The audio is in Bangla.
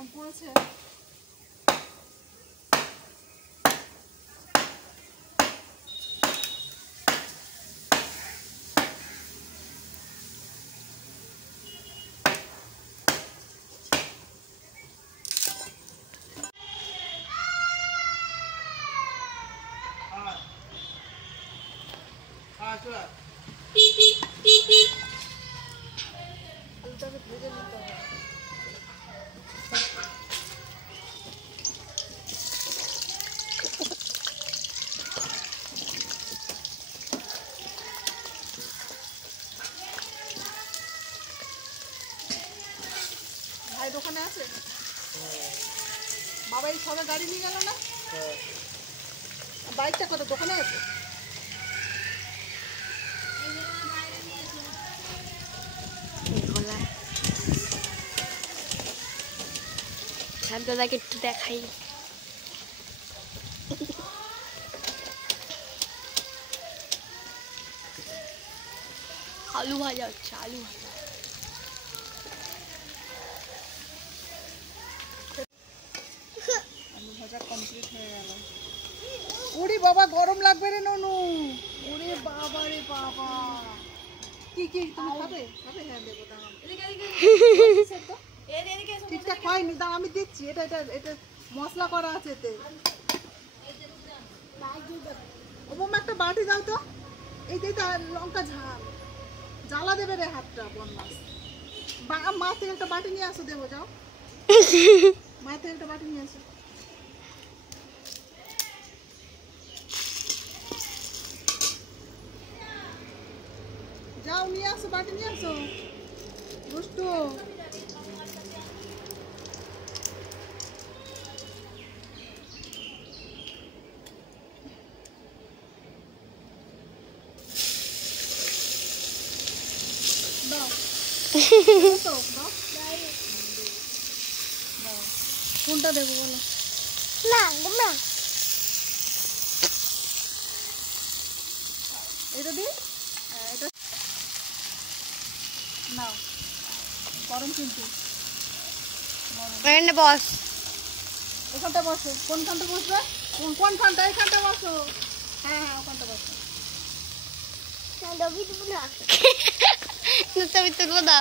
গরম পড়েছে। আলুটাকে ভেজে নিতে হবে। ভাই দোকানে আছে? বাবা এই সবে গাড়ি নিয়ে গেল না? বাইকটা কত দোকানে আছে? দাদাকে একটু দেখাই। আলু ভাজা হচ্ছে, আলু ভাজা। আলু ভাজা কমপ্লিট হয়ে গেল। ওরে বাবা গরম লাগবে রে ননু। ওরে বাবা রে বাবা, কি কি তুমি খাবে? খাবে? হ্যাঁ দেবো, দাঁড়াও। ঠিকঠাক হয়নি, দাঁড়াও আমি দিচ্ছি। এটা এটা এটা মশলা করা আছে এতে। ও মামা একটা বাটি দাও তো। এই যে লঙ্কা ঝাল জ্বালা দেবে রে হাতটা বনমাস। মা থেকে একটা বাটি নিয়ে আসো, দেবো যাও। মা থেকে একটা বাটি নিয়ে আসো। যাও নিয়ে আসো, বাটি নিয়ে আসো। দুষ্টু দাও। কোনটা দেবো বলো? এটা দিই, এটা নাও। গরম কিন্তু বস ওখানটা বসো। কোনখানটা বসবে? কোন খানটা? এইখানটা বসো। হ্যাঁ হ্যাঁ ওখানটা বসো। তুমি তুলবো না।